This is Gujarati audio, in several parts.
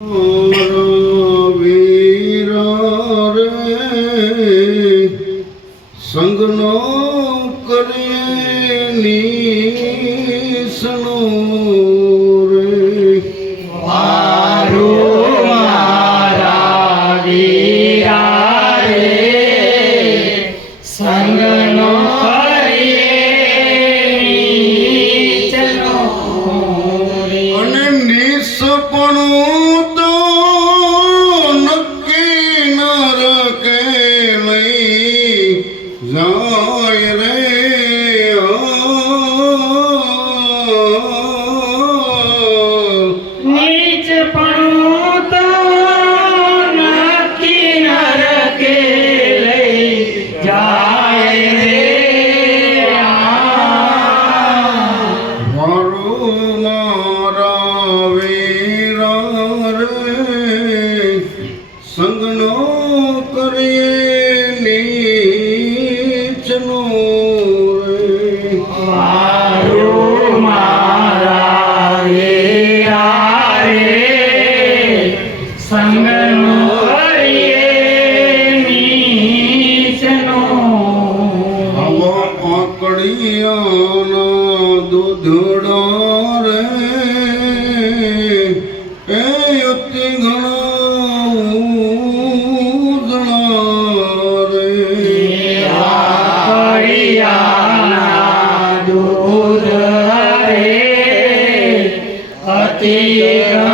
Oh. દૂધડો રે. એ યુક્તિ ઘણો Yeah.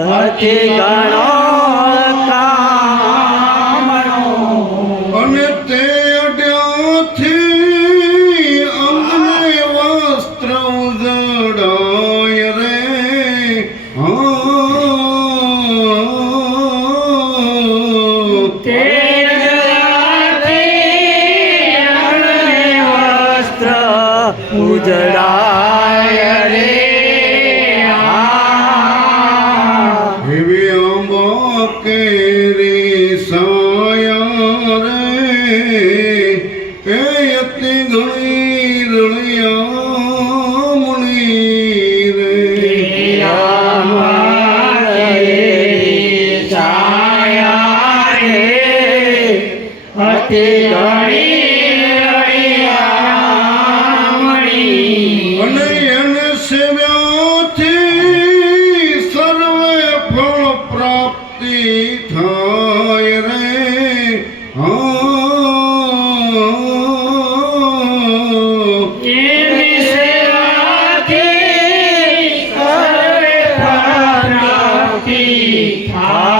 ઘરથી ગણો અને તે અડ્યાથી અમને વસ્ત્ર ઉજડાય રે. હા ઉજળાય રે. રીતની ઘણી રણિયામણી રે. છાયા રે. અતિ ઘણી Hallelujah.